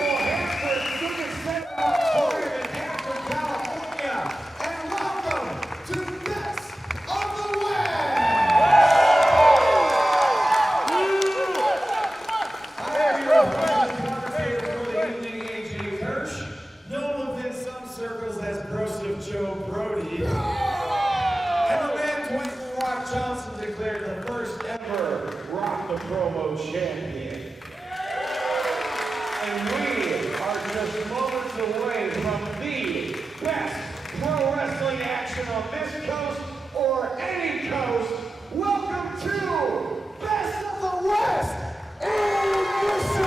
beautiful Hanford Civic Center Auditorium in Hanford, California. And welcome to Best of the West! I have your present commentator for the evening, AJ Kirsch, known within some circles as Broseph Joe Brody. And the man Dwayne Rock Johnson declared the first ever Rock the Promo champion. And we are just moments away from the best pro wrestling action on this coast or any coast. Welcome to Best of the West Edition!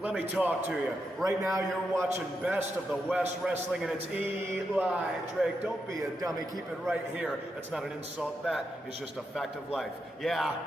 Let me talk to you. Right now you're watching Best of the West Wrestling and it's Eli Drake. Don't be a dummy, keep it right here. That's not an insult, that is just a fact of life. Yeah.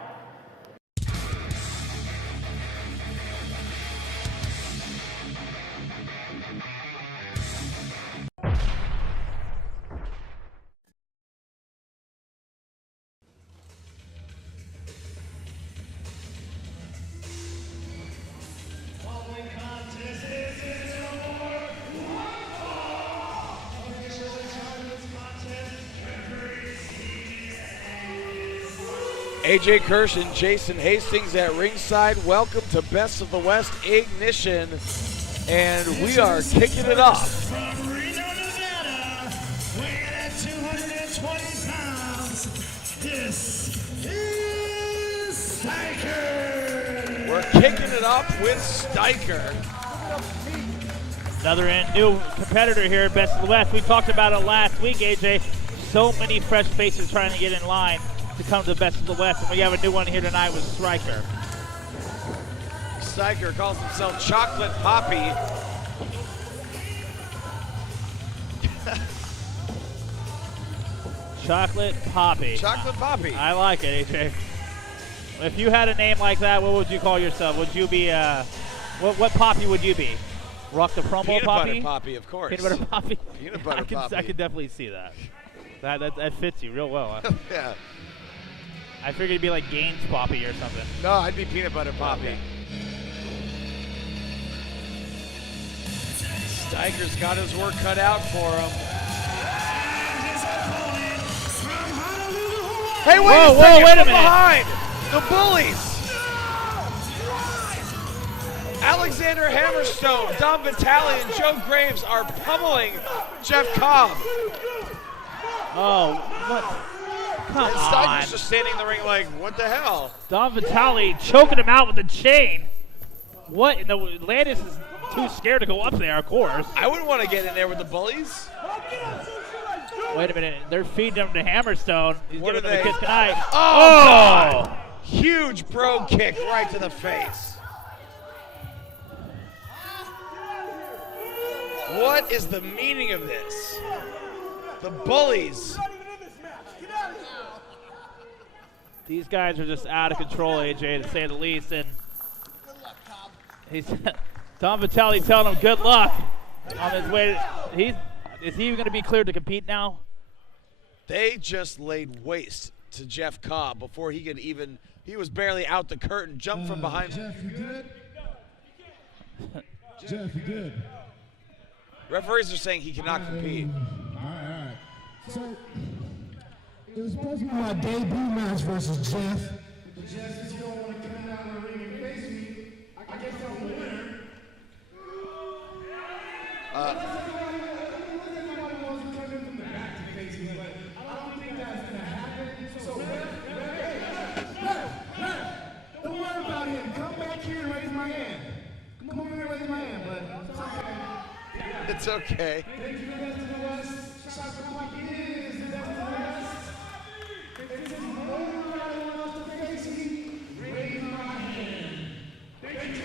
AJ Kirsch and Jason Hastings at ringside. Welcome to Best of the West Ignition. And we are kicking it off. From Reno, Nevada, 120 pounds, this is Styker. We're kicking it up with Styker. Another new competitor here at Best of the West. We talked about it last week, AJ. So many fresh faces trying to get in line to come to the Best of the West, and we have a new one here tonight with Styker. Styker calls himself Chocolate Papi. Chocolate Papi. Chocolate Papi. I like it, AJ. If you had a name like that, what would you call yourself? Would you be, what Papi would you be? Rock the promo Peanut Papi? butter Papi, of course. Peanut butter Papi? Peanut butter Papi. I can definitely see that. That fits you real well. Huh? Yeah. I figured it'd be like Gaines Papi or something. No, I'd be Peanut butter Papi. Okay. Styker's got his work cut out for him. Hey, wait a second! Wait a From minute. behind, the Bullies. Alexander Hammerstone, Dom Vitale, and Joe Graves are pummeling Jeff Cobb. Oh, what? Come And on. Styker's just standing in the ring like, what the hell? Don Vitale choking him out with the chain. What? And the Landis is too scared to go up there, of course. I wouldn't want to get in there with the Bullies. Wait a minute. They're feeding him to Hammerstone. He's What giving are him they? the kiss goodnight. Oh, God. Huge bro kick right to the face. What is the meaning of this? The Bullies. These guys are just out of control, AJ, to say the least. And he's Don Vitale telling him good luck on his way. Is he even going to be cleared to compete now? They just laid waste to Jeff Cobb before he could even, he was barely out the curtain, jumped from behind. Jeff, you good? Jeff, you good? Referees are saying he cannot compete. All right. So, it was supposed to be my debut match versus Jeff. But Jeff, since you don't want to come down the ring and face me, I guess I'm the winner. Don't worry about him. Come back here and raise my hand. Come over here and raise my hand, bud. It's okay. Thank you, the best of the West. Chocolate Papi is the best of the West. If there's nobody wants to face me, raise my hand. Thank you.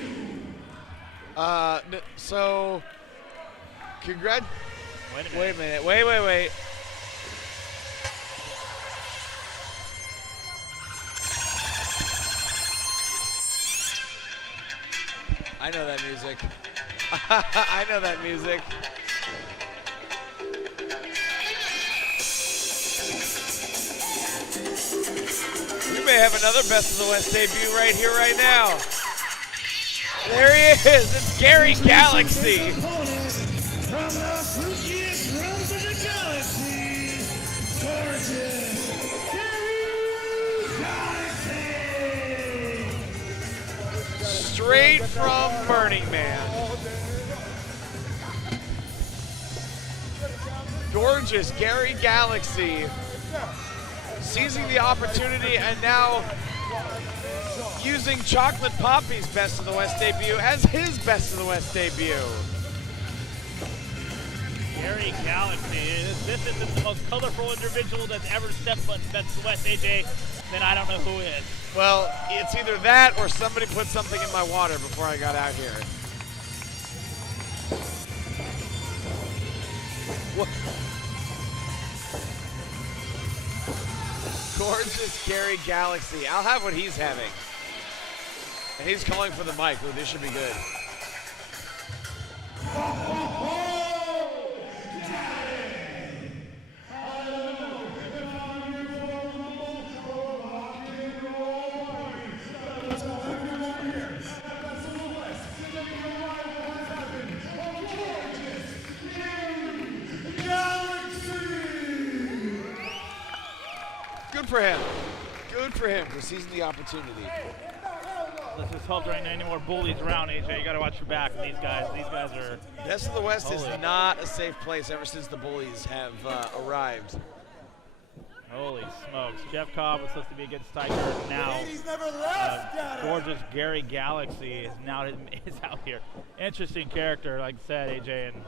So, Wait a minute. wait a minute, wait. I know that music. I know that music. We may have another Best of the West debut right here, right now. There he is. It's Garry Galaxy. From the freakiest realms of the galaxy, gorgeous Garry Galaxy. Straight from Burning Man. Gorgeous Garry Galaxy seizing the opportunity and now using Chocolate Papi's Best of the West debut as his Best of the West debut. Garry Galaxy. This isn't the most colorful individual that's ever stepped foot in Best of the West, AJ. Then I don't know who is. Well, it's either that or somebody put something in my water before I got out here. What? Gorgeous Garry Galaxy. I'll have what he's having. And he's calling for the mic. Ooh, this should be good. Good for him. Good for him for seizing the opportunity. Let's just hope there ain't any more bullies around, AJ. You got to watch your back with these guys. These guys are... Best of the West is Holy. not a safe place ever since the Bullies have arrived. Holy smokes. Jeff Cobb was supposed to be against Styker. Now, gorgeous Garry Galaxy is now is out here. Interesting character, like I said, AJ. And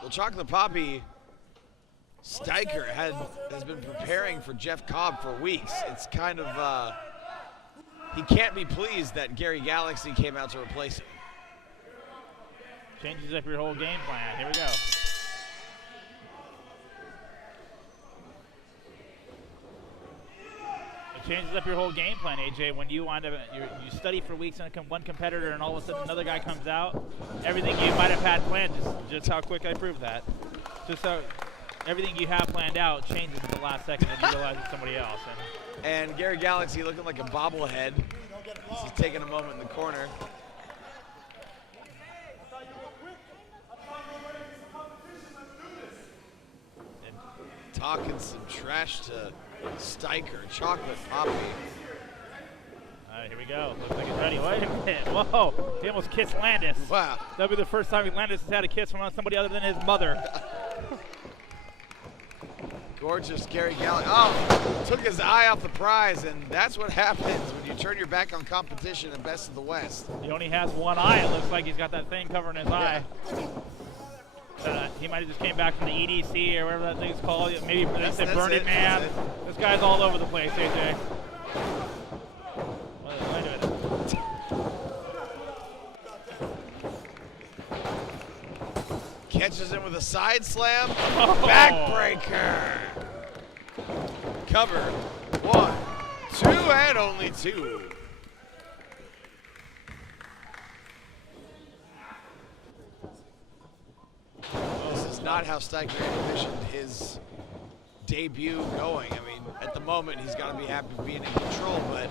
well, Chocolate Papi, Styker has been preparing for Jeff Cobb for weeks. It's kind of, he can't be pleased that Garry Galaxy came out to replace him. Changes up your whole game plan. Here we go. Changes up your whole game plan, AJ. When you wind up, you study for weeks on one competitor, and all of a sudden another guy comes out. Everything you might have had planned, just how quick I proved that. Just how everything you have planned out changes in the last second, and you realize it's somebody else. And Garry Galaxy looking like a bobblehead. He's taking a moment in the corner. And talking some trash to Styker, Chocolate Papi. All right, here we go. Looks like he's ready. Wait a minute. Whoa. He almost kissed Landis. Wow. That'll be the first time Landis has had a kiss from somebody other than his mother. Gorgeous Garry Galaxy. Oh, took his eye off the prize, and that's what happens when you turn your back on competition in Best of the West. He only has one eye. It looks like he's got that thing covering his eye. He might have just came back from the EDC or whatever that thing's called. Maybe they said Burning Man. This guy's all over the place, AJ. Wait a minute. Catches him with a side slam. Backbreaker. Cover. 1, 2, and only 2. This is not how Styker envisioned his debut going. I mean, at the moment, he's got to be happy being in control, but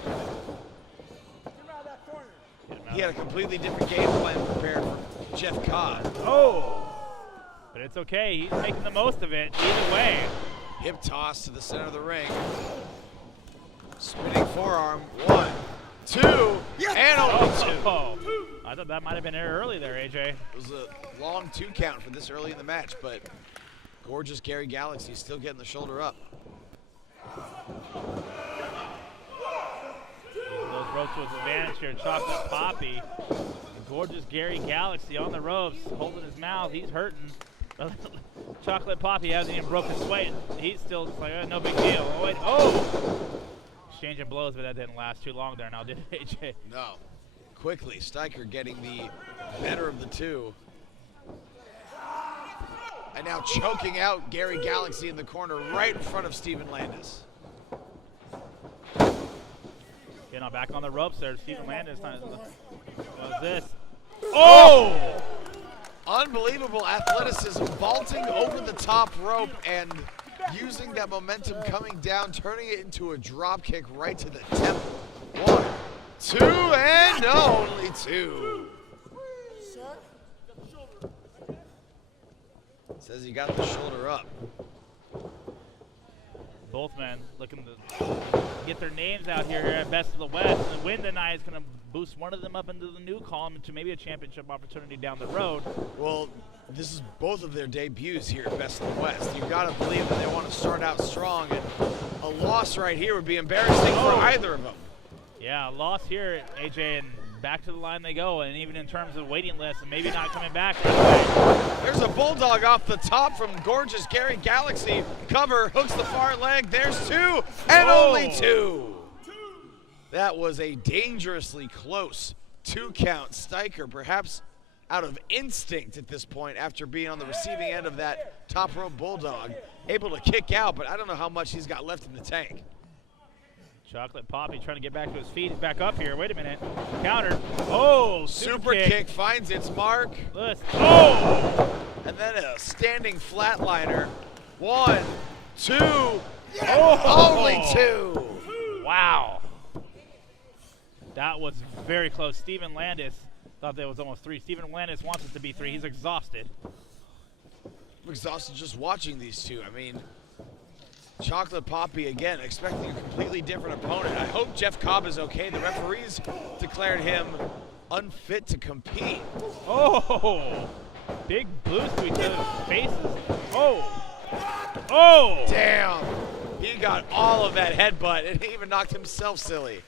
he had a completely different game plan prepared for Jeff Cobb. Oh! But it's okay. He's making the most of it either way. Hip toss to the center of the ring. Spinning forearm. 1, 2, and only 2. Oh. I thought that might have been early there, AJ. It was a long 2 count for this early in the match, but gorgeous Garry Galaxy still getting the shoulder up. Those ropes with advantage here. Chocolate Papi. Gorgeous Garry Galaxy on the ropes, holding his mouth. He's hurting. Chocolate Papi hasn't even broken his sweat. He's still just like, no big deal. Oh, wait. Oh! Exchanging blows, but that didn't last too long there now, did it, AJ? No. Quickly, Styker getting the better of the 2. And now choking out Garry Galaxy in the corner right in front of Steven Landis. Now back on the ropes there. Steven Landis. What's this? Oh! Unbelievable athleticism, vaulting over the top rope and using that momentum coming down, turning it into a drop kick right to the temple. 1, 2, and only 2. Says he got the shoulder up. Both men looking to get their names out here at Best of the West. And the win tonight is going to boost one of them up into the new column into maybe a championship opportunity down the road. Well, this is both of their debuts here at Best of the West. You've got to believe that they want to start out strong, and a loss right here would be embarrassing for either of them. Yeah, a loss here, AJ, and back to the line they go, and even in terms of waiting lists and maybe not coming back right away. There's a bulldog off the top from gorgeous Garry Galaxy. Cover, hooks the far leg. There's 2, and only 2. That was a dangerously close 2 count. Styker, perhaps out of instinct at this point after being on the receiving end of that top rope bulldog, able to kick out, but I don't know how much he's got left in the tank. Chocolate Papi trying to get back to his feet. He's back up here. Wait a minute. Counter. Oh, super kick finds its mark. Oh! And then a standing flatliner. 1, 2, only 2. Wow. That was very close. Steven Landis thought that was almost 3. Steven Landis wants it to be 3. He's exhausted. I'm exhausted just watching these two. I mean, Chocolate Papi, again, expecting a completely different opponent. I hope Jeff Cobb is okay. The referees declared him unfit to compete. Oh, big boost to each other's faces. Oh. Oh! Damn. He got all of that headbutt, and he even knocked himself silly.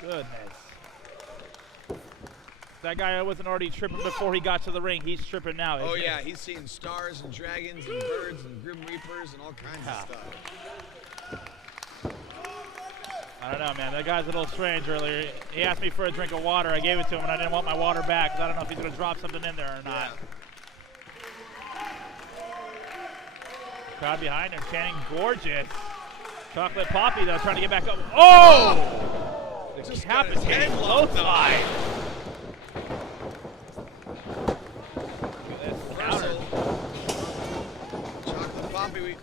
Goodness. That guy wasn't already tripping before he got to the ring. He's tripping now. Oh, yeah. He's seeing stars and dragons and birds and grim reapers and all kinds of stuff. I don't know, man. That guy's a little strange earlier. He asked me for a drink of water. I gave it to him, and I didn't want my water back because I don't know if he's going to drop something in there or not. Crowd behind him chanting gorgeous. Chocolate Papi, though, trying to get back up. Oh! The decapitating low slide. Reversal. Chocolate Papi.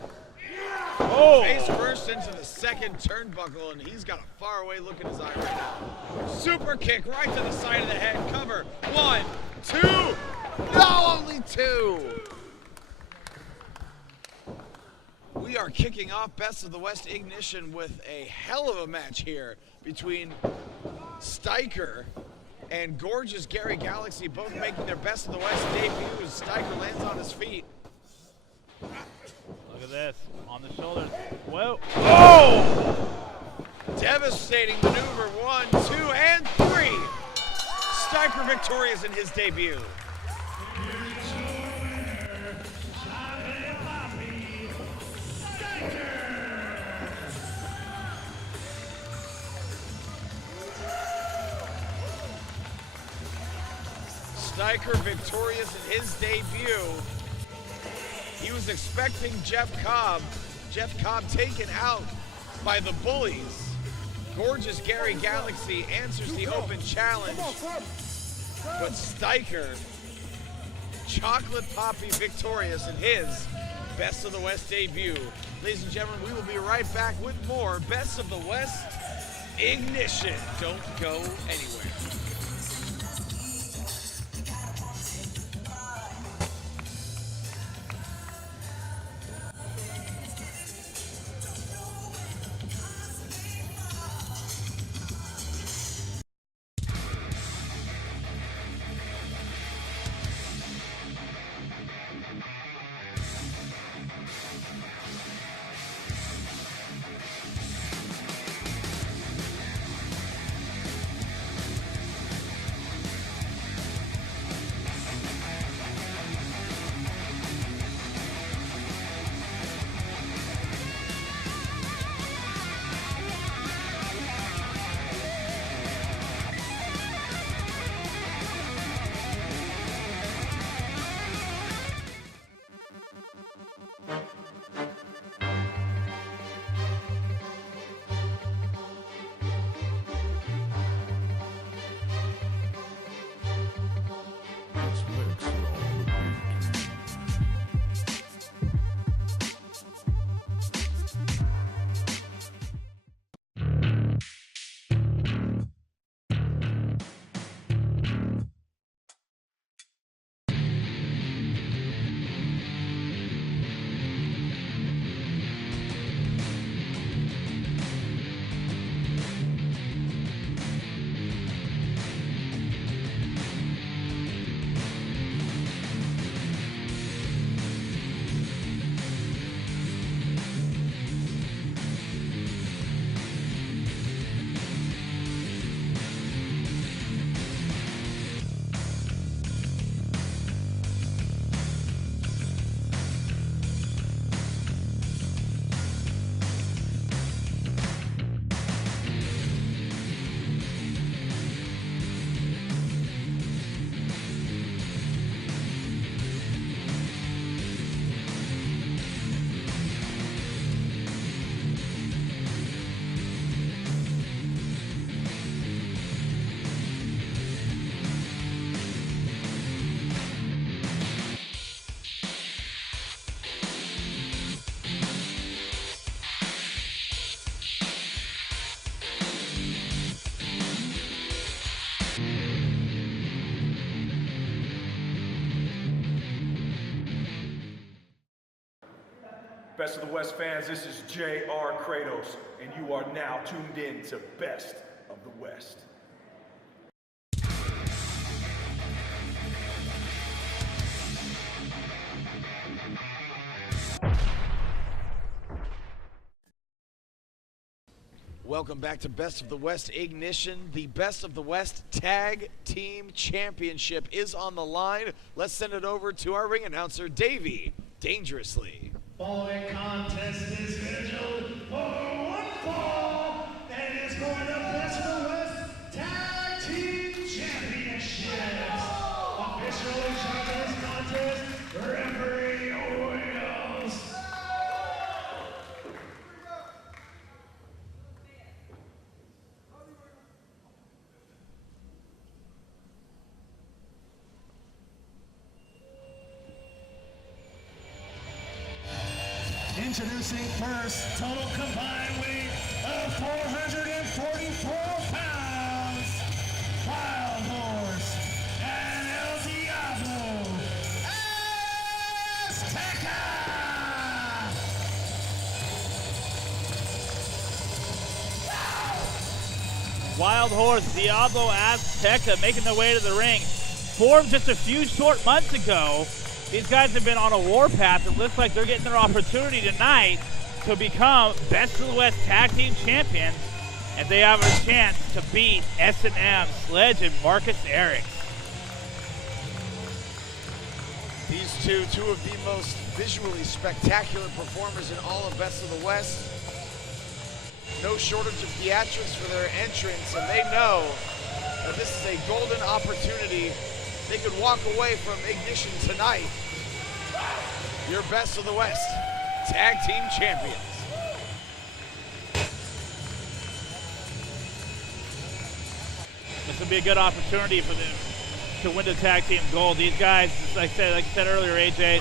Oh! Face first into the second turnbuckle, and he's got a faraway look in his eye right now. Super kick right to the side of the head. Cover. 1, 2. No, only 2. We are kicking off Best of the West Ignition with a hell of a match here between Styker and gorgeous Garry Galaxy, both making their Best of the West debut as Styker lands on his feet. Look at this. On the shoulders. Whoa. Oh! Devastating maneuver. 1, 2, and 3. Styker victorious in his debut. Styker victorious in his debut. He was expecting Jeff Cobb taken out by the Bullies. Gorgeous Garry Galaxy answers the open challenge. But Styker, Chocolate Papi victorious in his Best of the West debut. Ladies and gentlemen, we will be right back with more Best of the West Ignition. Don't go anywhere. Best of the West fans, this is J.R. Kratos, and you are now tuned in to Best of the West. Welcome back to Best of the West Ignition. The Best of the West Tag Team Championship is on the line. Let's send it over to our ring announcer, Davey Dangerously. Following contest is scheduled for one fall, and it's for the Best of the West Tag Team Championships. Officially in charge of this contest, referee Williams. Introducing first, total combined weight of 444 pounds, Wild Horse and El Diablo Azteca. Wild Horse, Diablo Azteca making their way to the ring. Formed just a few short months ago. These guys have been on a warpath. It looks like they're getting their opportunity tonight to become Best of the West Tag Team Champions, and they have a chance to beat S&M, Sledge, and Marcus Eriks. These two of the most visually spectacular performers in all of Best of the West. No shortage of theatrics for their entrance, and they know that this is a golden opportunity. They could walk away from Ignition tonight your Best of the West Tag Team Champions. This will be a good opportunity for them to win the tag team gold. These guys, like I said earlier, AJ,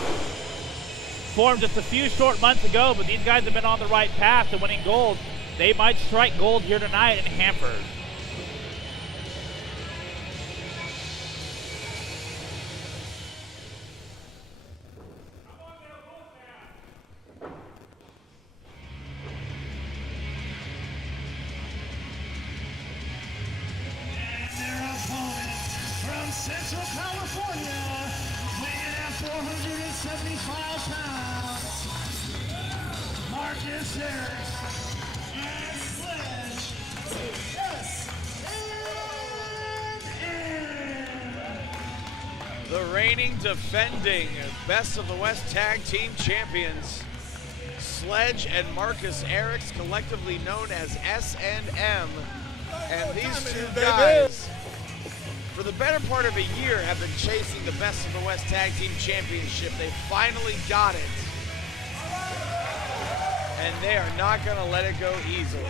formed just a few short months ago, but these guys have been on the right path to winning gold. They might strike gold here tonight in Hanford. Central California, weighing at 475 pounds, Marcus Eriks and Sledge, S&M. The reigning, defending Best of the West Tag Team Champions, Sledge and Marcus Eriks, collectively known as S&M. And these two guys, for the better part of a year, have been chasing the Best of the West Tag Team Championship. They finally got it. And they are not going to let it go easily.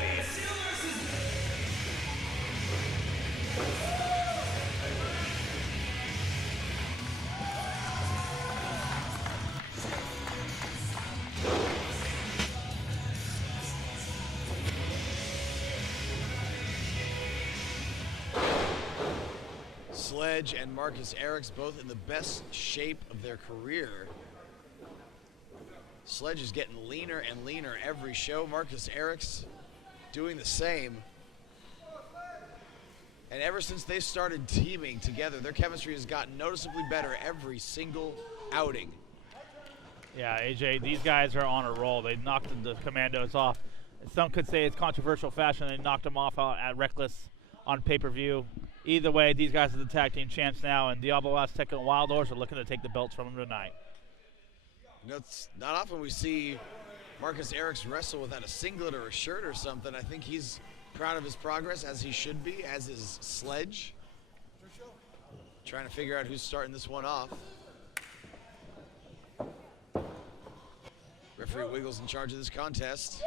Sledge and Marcus Eriks both in the best shape of their career. Sledge is getting leaner and leaner every show. Marcus Eriks doing the same. And ever since they started teaming together, their chemistry has gotten noticeably better every single outing. Yeah, AJ, these guys are on a roll. They knocked the Commandos off. Some could say it's controversial fashion. They knocked them off at Reckless on pay-per-view. Either way, these guys are the tag team champs now, and Diablo Azteca and Wild Horse are looking to take the belts from them tonight. You know, it's not often we see Marcus Eriks wrestle without a singlet or a shirt or something. I think he's proud of his progress, as he should be, as is Sledge. Trying to figure out who's starting this one off. Referee Wiggles in charge of this contest.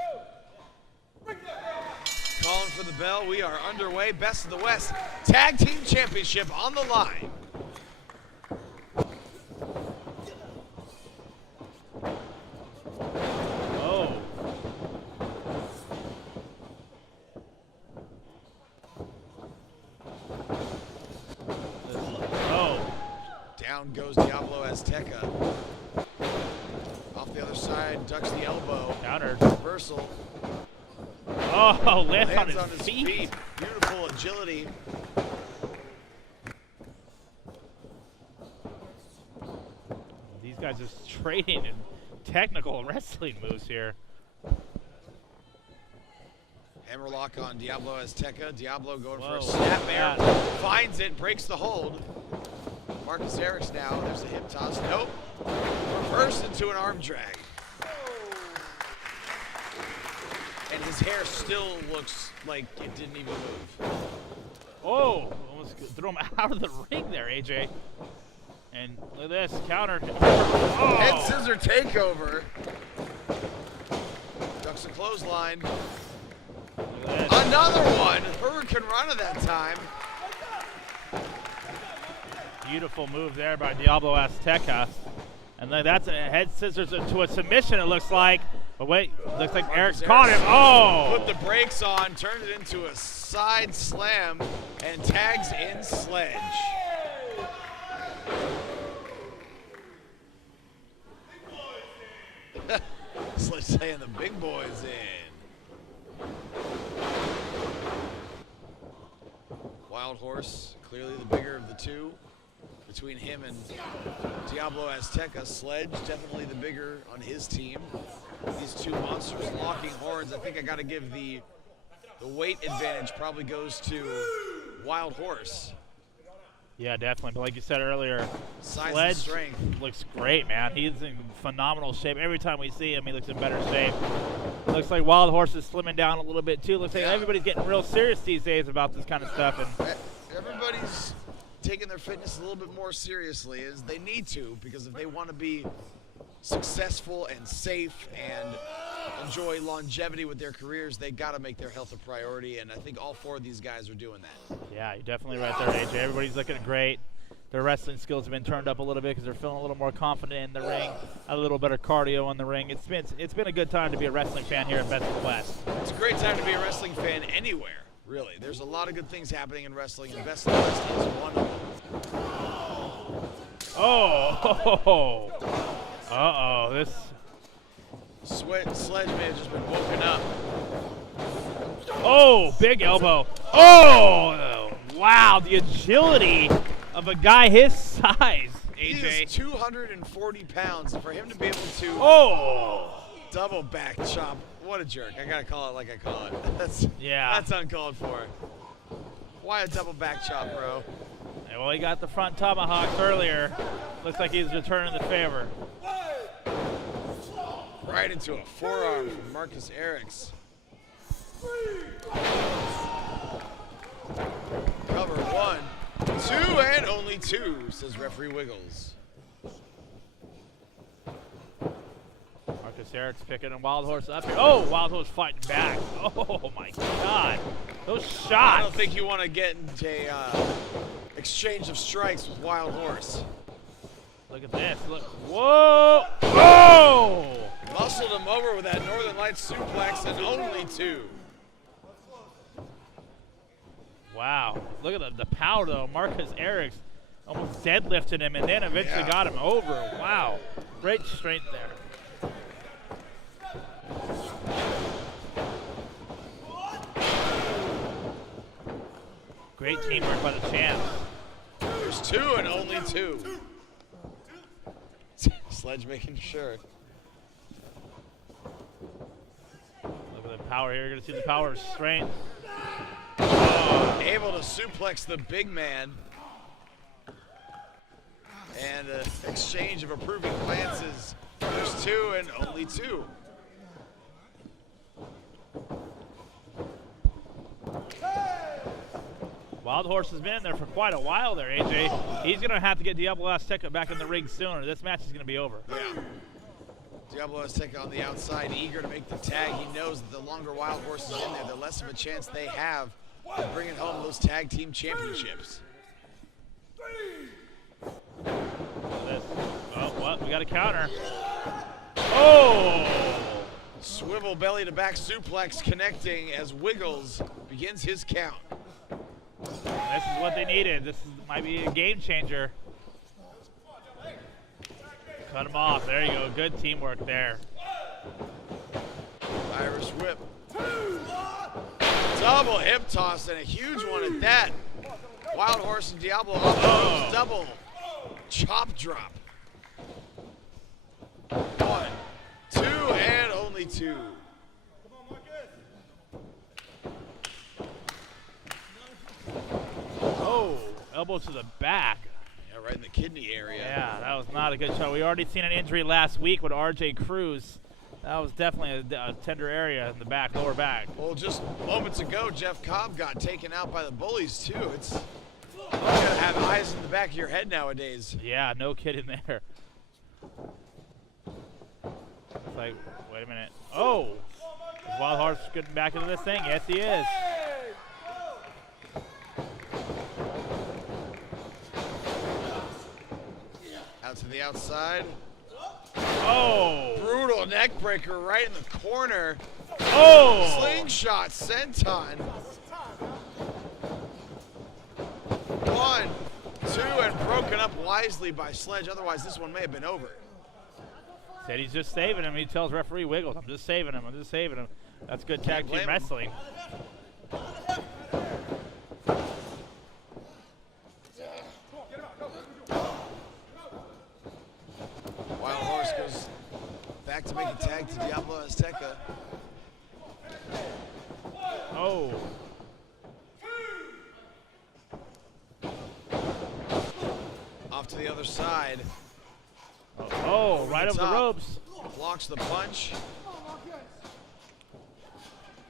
Calling for the bell. We are underway. Best of the West Tag Team Championship on the line. Oh. Oh. Down goes Diablo Azteca. Off the other side, ducks the elbow. Countered. Reversal. Oh, lands on his feet. feet. Beautiful agility. These guys are trading in technical wrestling moves here. Hammerlock on Diablo Azteca. Diablo going for Whoa, a snapmare. yeah. Finds it, breaks the hold. Marcus Eriks now. There's a hip toss. Nope. Reversed into an arm drag. And his hair still looks like it didn't even move. Oh, almost threw him out of the ring there, AJ. And look at this, counter. Head Oh, scissor takeover. Ducks a clothesline. look at this. Another one. Hurricane Rana that time. Beautiful move there by Diablo Azteca. And then that's a head scissors into a submission, it looks like. But wait, looks like Eriks caught him. Oh! Put the brakes on, turned it into a side slam, and tags in Sledge. Sledge saying the big boys in. Wild Horse, clearly the bigger of the two. Between him and Diablo Azteca, Sledge definitely the bigger on his team. These two monsters locking horns. I think I got to give the weight advantage probably goes to Wild Horse. Yeah, definitely. But like you said earlier, Size and Sledge strength. looks great, man. He's in phenomenal shape. Every time we see him, he looks in better shape. Looks like Wild Horse is slimming down a little bit too. Looks like everybody's getting real serious these days about this kind of stuff. And Everybody's taking their fitness a little bit more seriously, as they need to, because if they want to be successful and safe and enjoy longevity with their careers, they got to make their health a priority, and I think all four of these guys are doing that. yeah, you're definitely right there, AJ. Everybody's looking great. Their wrestling skills have been turned up a little bit because they're feeling a little more confident in the ring, a little better cardio in the ring. It's been a good time to be a wrestling fan here at Best of the West. It's a great time to be a wrestling fan anywhere, really. There's a lot of good things happening in wrestling, and Best of the West is one of them. Oh, uh-oh, this. Sledge may have just been woken up. Oh, big elbow. Oh, wow, the agility of a guy his size, He AJ. is 240 pounds, and for him to be able to double back chop, what a jerk. I got to call it like I call it. That's uncalled for. Why a double back chop, bro? Yeah, well, he got the front tomahawks earlier. Looks like he's returning the favor. Right into a forearm from Marcus Eriks. Cover 1, 2, and only 2, says referee Wiggles. Marcus Eriks picking a Wild Horse up here. Oh, Wild Horse fighting back. Oh, my God. Those shots. I don't think you want to get into a exchange of strikes with Wild Horse. Look at this. Look. Whoa. Oh! Muscled him over with that Northern Lights suplex, and only 2. Wow. Look at the power, though. Marcus Eriks almost deadlifted him and then eventually got him over. Wow. Great strength there. Great teamwork by the champs. There's 2 and only 2. Sledge making sure. Look at the power here. You're going to see the power of strength. Oh, able to suplex the big man. And an exchange of approving glances. There's 2 and only 2. Wild Horse has been there for quite a while there, AJ. He's going to have to get Diablo Azteca back in the ring sooner. This match is going to be over. Yeah. Diablo Azteca on the outside, eager to make the tag. He knows that the longer Wild Horse is in there, the less of a chance they have of bringing home those tag team championships. Oh, what? We got a counter. Oh! Swivel belly to back suplex connecting as Wiggles begins his count. This is what they needed. This might be a game changer. Cut him off. There you go. Good teamwork there. Irish whip. Double hip toss and a huge one at that. Wild Horse and Diablo double chop drop. 1, 2, and only 2. elbow to the back. Yeah, right in the kidney area. Yeah, that was not a good shot. We already seen an injury last week with R.J. Cruz. That was definitely a tender area in the back, lower back. Well, just moments ago, Jeff Cobb got taken out by the Bullies, too. You gotta have eyes in the back of your head nowadays. Yeah, no kidding there. It's like, wait a minute. Oh! Is Wild Horse getting back into this thing? Yes, he is. Out to the outside. Oh! Brutal neck breaker right in the corner. Oh! Slingshot senton. 1, 2, and broken up wisely by Sledge. Otherwise, this one may have been over. Said he's just saving him. He tells referee Wiggles, I'm just saving him. I'm just saving him. That's good tag team wrestling. Wild Horse goes back to make a tag to Diablo Azteca. Oh. Off to the other side. Oh, right over the ropes. Blocks the punch.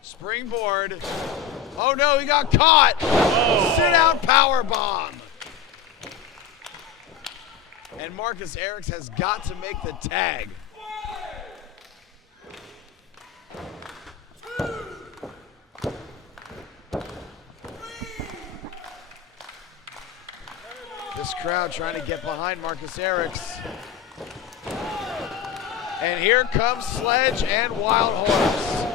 Springboard. Oh no, he got caught. Oh. Sit out power bomb. And Marcus Eriks has got to make the tag. This crowd trying to get behind Marcus Eriks. And here comes Sledge and Wild Horse.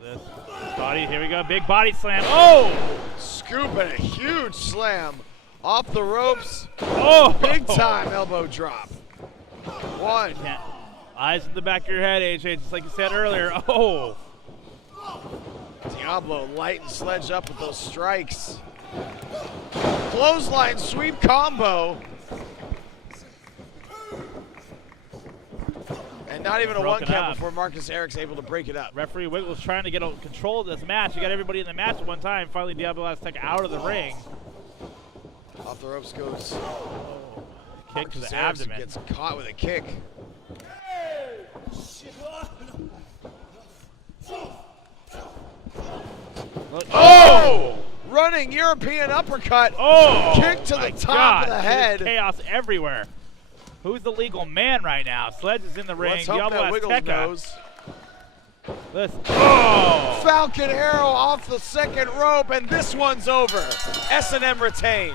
This body, here we go, big body slam. Oh! Scoop and a huge slam off the ropes. Oh! Big time elbow drop. 1. Yeah. Eyes in the back of your head, AJ, just like you said earlier. Oh! Diablo lighting Sledge up with those strikes. Clothesline sweep combo. And not even a one count before Marcus Eriks able to break it up. Referee Wiggles trying to get control of this match. You got everybody in the match at one time. Finally, Diablo Azteca out of the ring. Off the ropes goes. Kick to Marcus the Eriks abdomen. gets caught with a kick. Oh! Running European uppercut. Oh! Kick to the top of the head. There's chaos everywhere. Who's the legal man right now? Sledge is in the ring. Let's hope Diablo that Wiggles Azteca. knows. Listen. Oh! Falcon arrow off the second rope, and this one's over. S&M retain.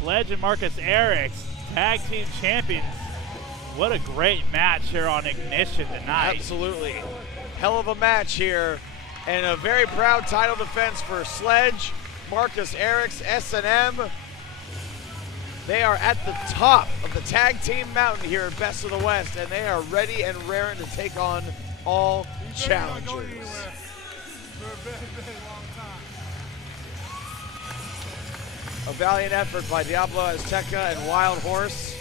Sledge and Marcus Eriks, tag team champions. What a great match here on Ignition tonight. Absolutely. Hell of a match here, and a very proud title defense for Sledge, Marcus Eriks, S&M. They are at the top of the tag team mountain here at Best of the West, and they are ready and raring to take on all challengers. A valiant effort by Diablo Azteca and Wild Horse.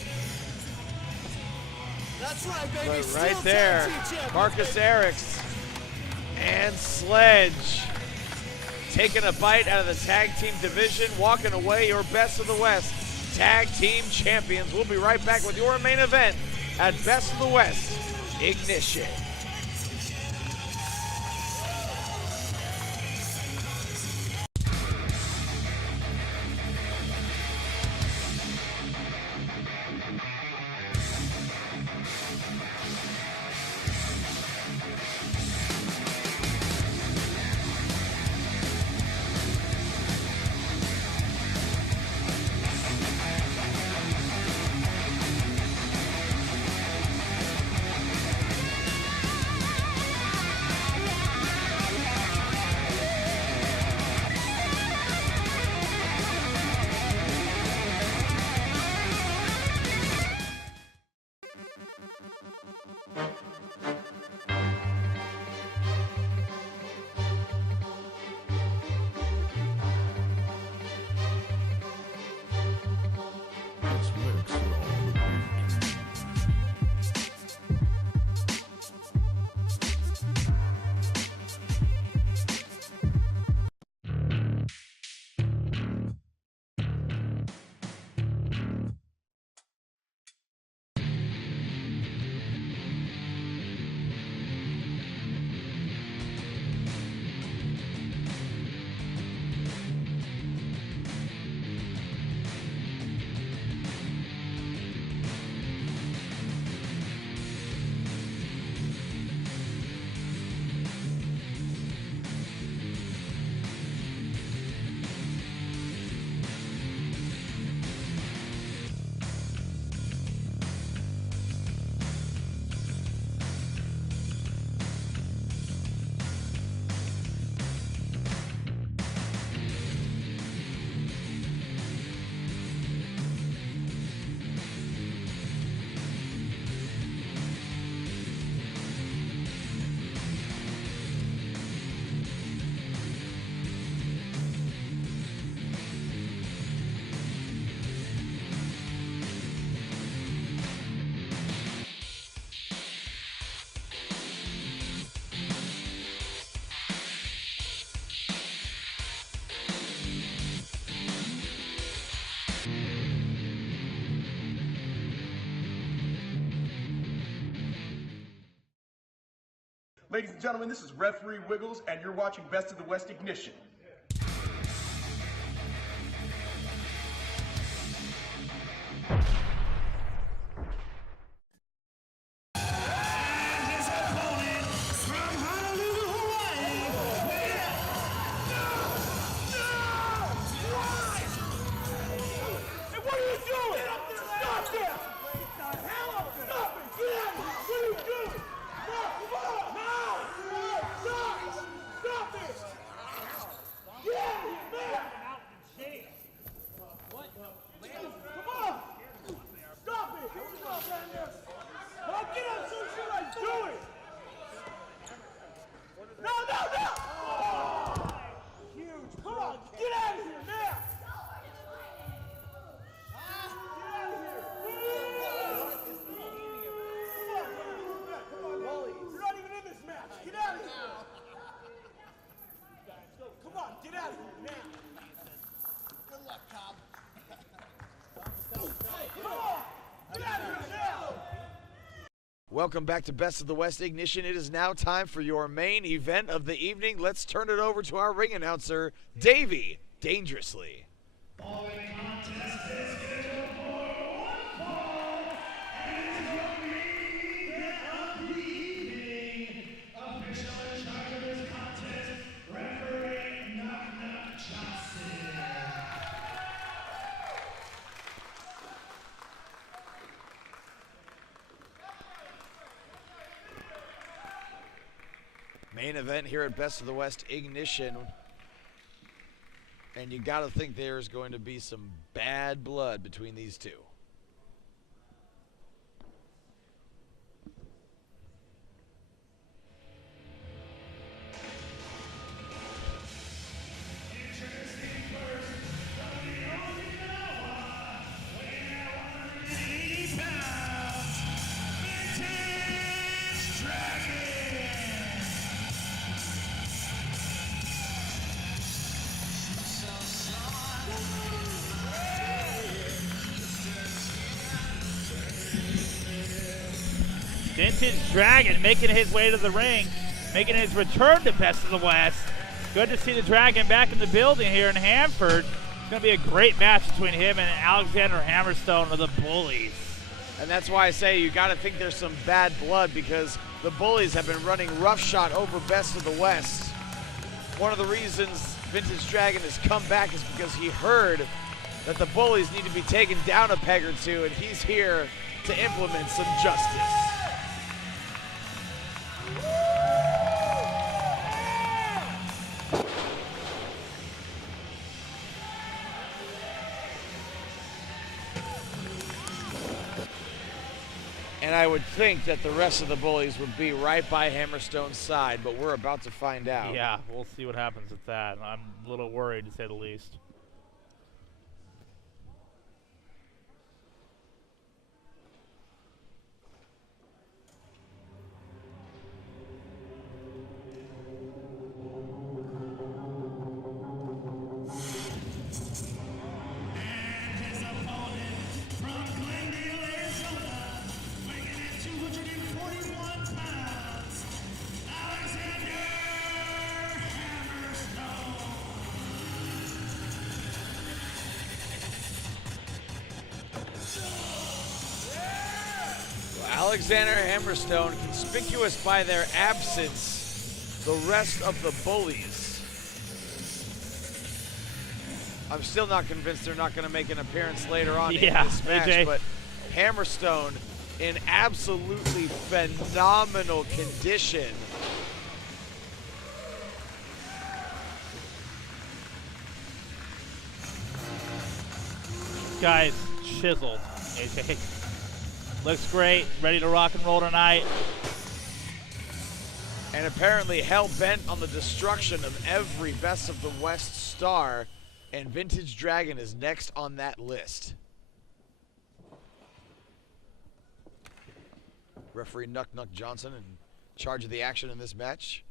That's right, baby. But right there, Marcus Eriks and Sledge taking a bite out of the tag team division, walking away your Best of the West tag team champions. We'll be right back with your main event at Best of the West Ignition. Ladies and gentlemen, this is Referee Wiggles, and you're watching Best of the West Ignition. Welcome back to Best of the West Ignition. It is now time for your main event of the evening. Let's turn it over to our ring announcer, Davey Dangerously. Following contest is scheduled for one fall, and it is your main event of the evening. Official in charge of this contest, referee Knock Johnson. Main event here at Best of the West Ignition. And you got to think there's going to be some bad blood between these two. Vintage Dragon making his way to the ring, making his return to Best of the West. Good to see the Dragon back in the building here in Hanford. It's going to be a great match between him and Alexander Hammerstone of the Bullies. And that's why I say you got to think there's some bad blood, because the Bullies have been running roughshod over Best of the West. One of the reasons Vintage Dragon has come back is because he heard that the Bullies need to be taken down a peg or two, and he's here to implement some justice. And I would think that the rest of the Bullies would be right by Hammerstone's side, but we're about to find out. Yeah, we'll see what happens with that. I'm a little worried, to say the least. Alexander Hammerstone, conspicuous by their absence, the rest of the Bullies. I'm still not convinced they're not going to make an appearance later on in this match, AJ. But Hammerstone in absolutely phenomenal condition. Guy's chiseled, AJ. Looks great, ready to rock and roll tonight. And apparently hell-bent on the destruction of every Best of the West star, and Vintage Dragon is next on that list. Referee Nuck Johnson in charge of the action in this match.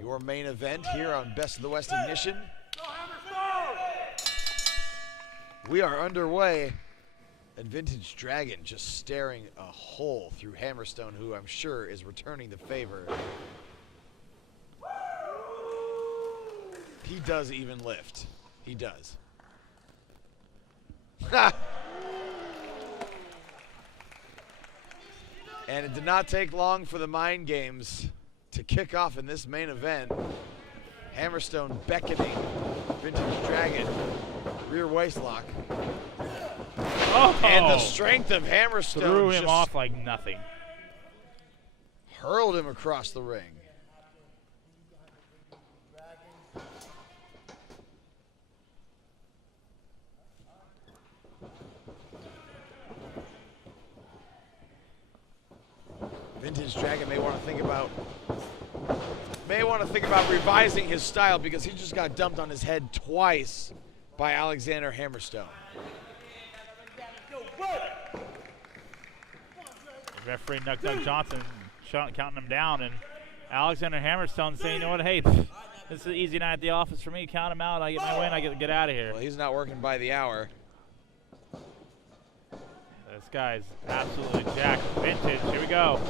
Your main event here on Best of the West Ignition. We are underway And Vintage Dragon just staring a hole through Hammerstone, who I'm sure is returning the favor. He does even lift. He does. Ha! And it did not take long for the mind games to kick off in this main event. Hammerstone beckoning Vintage Dragon. Rear waistlock. Oh! And the strength of Hammerstone threw him just off like nothing. hurled him across the ring. Vintage Dragon may want to think about revising his style, because he just got dumped on his head twice by Alexander Hammerstone. Referee Nuck Johnson counting him down, and Alexander Hammerstone saying, you know what, hey, this is an easy night at the office for me. Count him out. I get my win. I get out of here. Well, he's not working by the hour. This guy's absolutely jacked. Vintage. Here we go.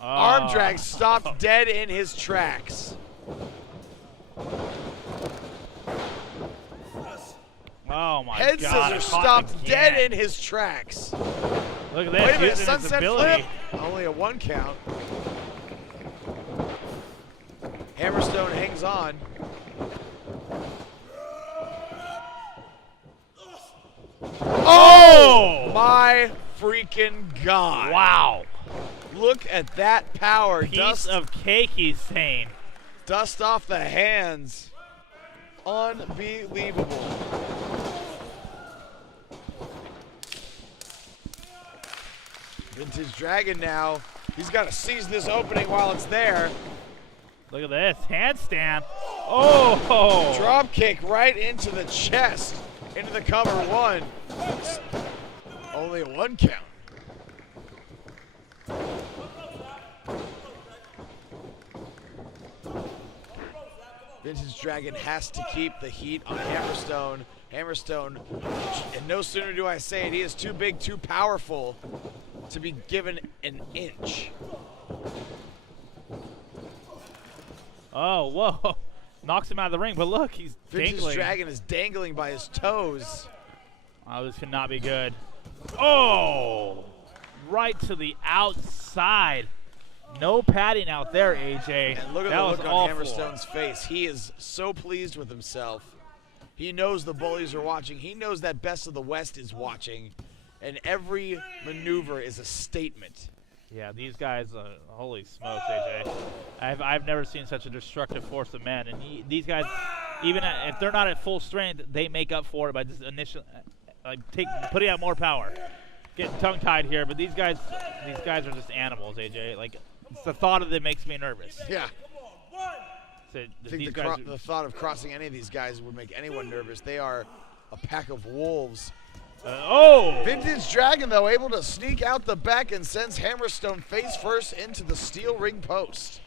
Oh. Arm drag stopped dead in his tracks. Oh my Head God! scissors stopped dead in his tracks. Look at this. Wait a minute, using his sunset ability. flip. Only a 1 count. Hammerstone hangs on. Oh my freaking God. Wow. Look at that power. Piece of cake, he's saying. Dust off the hands. Unbelievable. Vintage Dragon now. He's got to seize this opening while it's there. Look at this. Handstand. Oh. Drop kick right into the chest. Into the cover 1. Only a 1 count. Vintage Dragon has to keep the heat on Hammerstone. Hammerstone, and no sooner do I say it, he is too big, too powerful to be given an inch. Oh, whoa. Knocks him out of the ring, but look, he's Vintage dangling. Dragon is dangling by his toes. Oh, this could not be good. Oh! Right to the outside. No padding out there, AJ. And look at that the was look on awful. Hammerstone's face. He is so pleased with himself. He knows the bullies are watching. He knows that Best of the West is watching. And every maneuver is a statement. Yeah, these guys, holy smokes, AJ. I've never seen such a destructive force of men. And these guys, even if they're not at full strength, they make up for it by just putting out more power. Getting tongue-tied here, but these guys are just animals, AJ. Like, it's the thought of them makes me nervous. Yeah. So I think the thought of crossing any of these guys would make anyone nervous. They are a pack of wolves. Vintage Dragon, though, able to sneak out the back and sends Hammerstone face first into the steel ring post.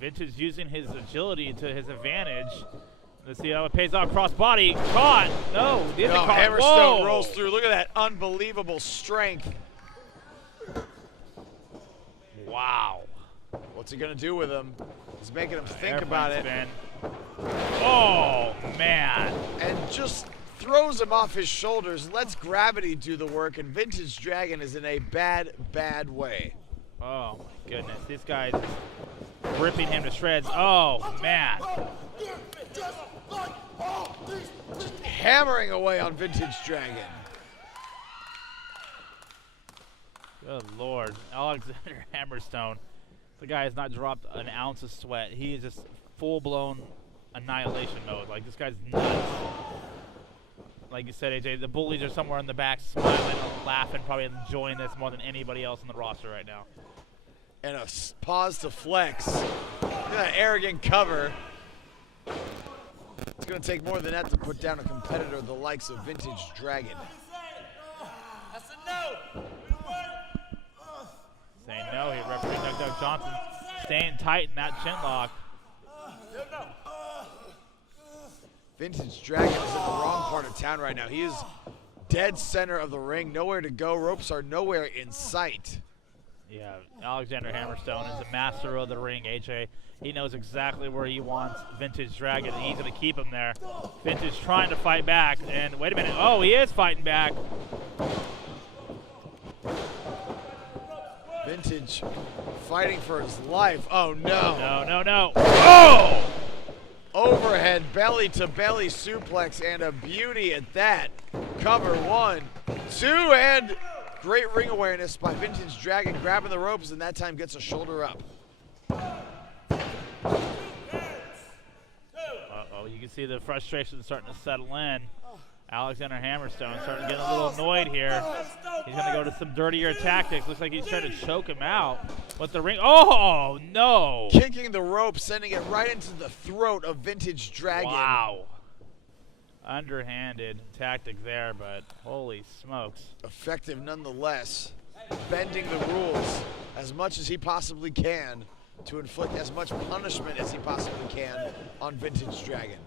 Vintage using his agility to his advantage. Let's see how it pays off. Cross body. Caught. No, didn't caught. Hammerstone rolls through. Look at that unbelievable strength. Wow. What's he going to do with him? He's making him think about it. Spin. Oh, man. And just throws him off his shoulders, lets gravity do the work, and Vintage Dragon is in a bad, bad way. Oh, my goodness. This guy's ripping him to shreds. Oh, man. Just hammering away on Vintage Dragon. Good Lord. Alexander Hammerstone. The guy has not dropped an ounce of sweat. He is just full-blown annihilation mode. Like, this guy's nuts. Like you said, AJ, the bullies are somewhere in the back smiling, laughing, probably enjoying this more than anybody else in the roster right now. And a pause to flex. Look at that arrogant cover. It's going to take more than that to put down a competitor the likes of Vintage Dragon. Saying no, he referee Doug Johnson staying tight in that chin lock. Vintage Dragon is in the wrong part of town right now. He is dead center of the ring. Nowhere to go. Ropes are nowhere in sight. Yeah, Alexander Hammerstone is a master of the ring, AJ. He knows exactly where he wants Vintage Dragon, and he's going to keep him there. Vintage trying to fight back, and wait a minute. Oh, he is fighting back. Vintage fighting for his life. Oh, no. No, no, no. Oh! Overhead belly-to-belly suplex, and a beauty at that. Cover 1, 2, and great ring awareness by Vintage Dragon, grabbing the ropes, and that time gets a shoulder up. Uh-oh, you can see the frustration starting to settle in. Alexander Hammerstone starting to get a little annoyed here. He's going to go to some dirtier tactics. Looks like he's trying to choke him out with the ring. Oh, no. Kicking the rope, sending it right into the throat of Vintage Dragon. Wow. Underhanded tactic there, but holy smokes. Effective nonetheless. Bending the rules as much as he possibly can to inflict as much punishment as he possibly can on Vintage Dragon.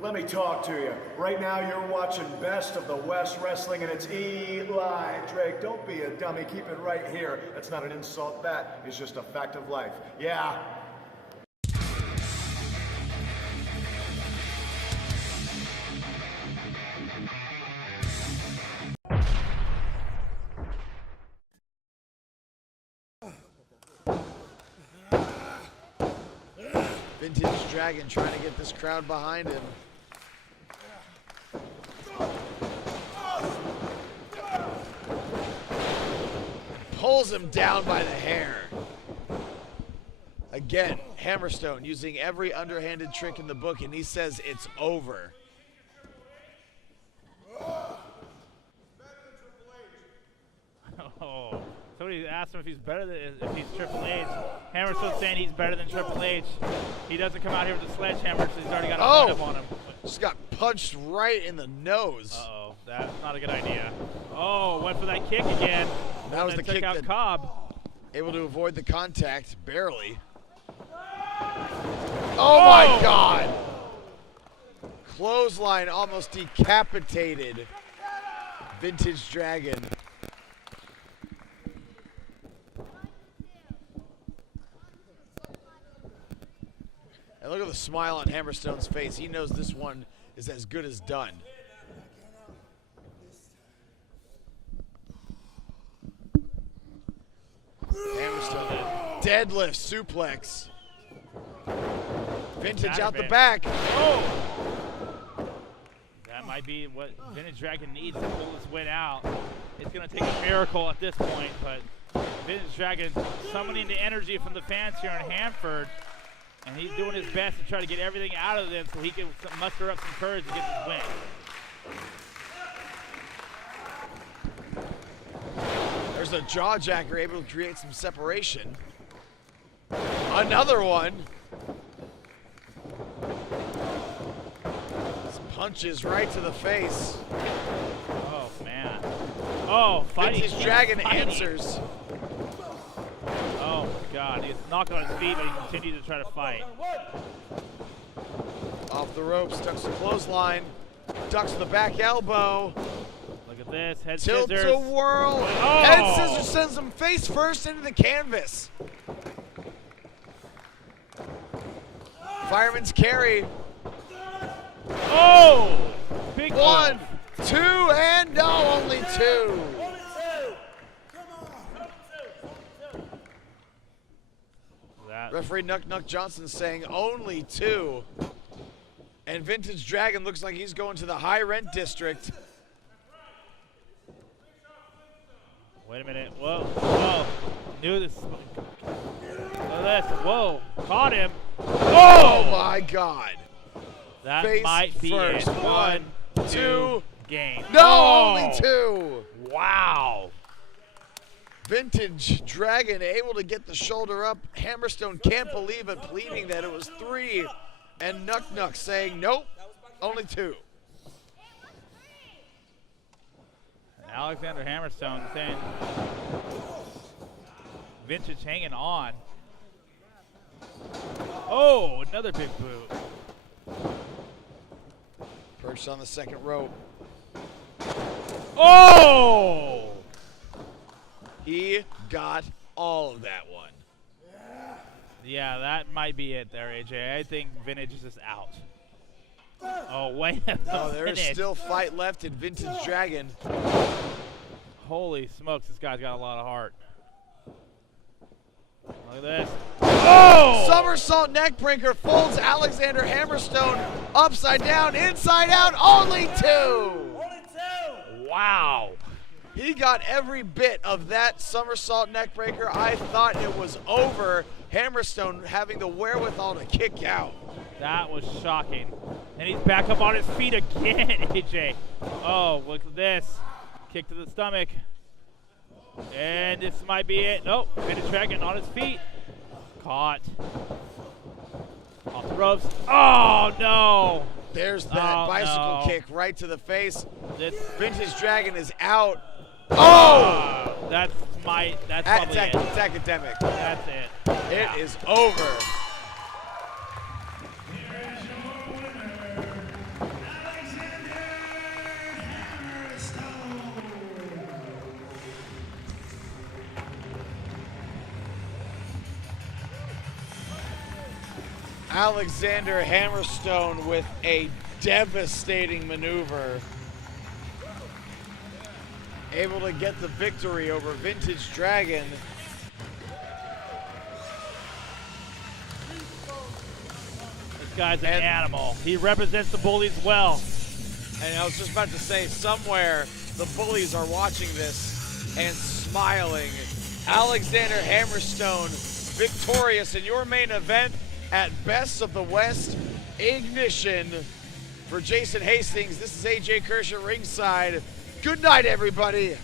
Let me talk to you. Right now you're watching Best of the West Wrestling and it's Eli. Drake, don't be a dummy. Keep it right here. That's not an insult. That is just a fact of life. Yeah. Vintage Dragon trying to get this crowd behind him. Pulls him down by the hair. Again, Hammerstone using every underhanded trick in the book, and he says it's over. Oh, somebody asked him if he's better than if he's Triple H. Hammerstone's saying he's better than Triple H. He doesn't come out here with a sledgehammer, so he's already got a point up on him. Just got punched right in the nose. Uh-oh, that's not a good idea. Oh, went for that kick again. That was the kick out that Cobb. Able to avoid the contact, barely. Oh my God! Clothesline almost decapitated Vintage Dragon. And look at the smile on Hammerstone's face. He knows this one is as good as done. Hammerstone, deadlift suplex. Vintage out the back. Oh! That might be what Vintage Dragon needs to pull this win out. It's going to take a miracle at this point, but Vintage Dragon summoning the energy from the fans here in Hanford, and he's doing his best to try to get everything out of them so he can muster up some courage to get this win. There's a jaw jacker able to create some separation. Another one. Punches right to the face. Oh, man. Oh, fighting. Vintage Dragon answers. Oh, my God. He's knocked on his feet, but he continues to try to fight. Off the ropes, ducks the clothesline, ducks the back elbow. Look at this. Head Tilt scissors. to whirl. Oh. Head scissors sends him face first into the canvas. Fireman's carry. Oh! Big 1, move. 2, and no, only 2. That. Referee Nuck Johnson saying only 2. And Vintage Dragon looks like he's going to the high rent district. Wait a minute. Whoa. Whoa. Knew this. Look at this. Whoa. Caught him. Oh my God. That Face might be first. it. 1, 2. Game. No, Oh. only 2. Wow. Vintage Dragon able to get the shoulder up. Hammerstone can't believe it, pleading that it was 3. And Nuck saying, nope, only 2. Alexander Hammerstone saying Vintage hanging on. Oh, another big boot. Perched on the second rope. Oh! He got all of that one. Yeah, that might be it there, AJ. I think Vintage is just out. Oh, wait. Oh, there is still fight left in Vintage Dragon. Holy smokes, this guy's got a lot of heart. Look at this. Oh! Somersault neckbreaker folds Alexander Hammerstone upside down, inside out, only 2. Wow. He got every bit of that somersault neckbreaker. I thought it was over. Hammerstone having the wherewithal to kick out. That was shocking. And he's back up on his feet again, AJ. Oh, look at this. Kick to the stomach. And this might be it. Nope. Vintage Dragon on his feet. Caught. Off the ropes. Oh, no. There's that bicycle kick right to the face. This Vintage Dragon is out. Oh! That's probably it. It's academic. That's it. It is over. Alexander Hammerstone with a devastating maneuver. Able to get the victory over Vintage Dragon. This guy's an animal. He represents the Bullies well. And I was just about to say, somewhere the Bullies are watching this and smiling. Alexander Hammerstone victorious in your main event at Best of the West Ignition. For Jason Hastings, this is AJ Kirsch at ringside. Good night, everybody.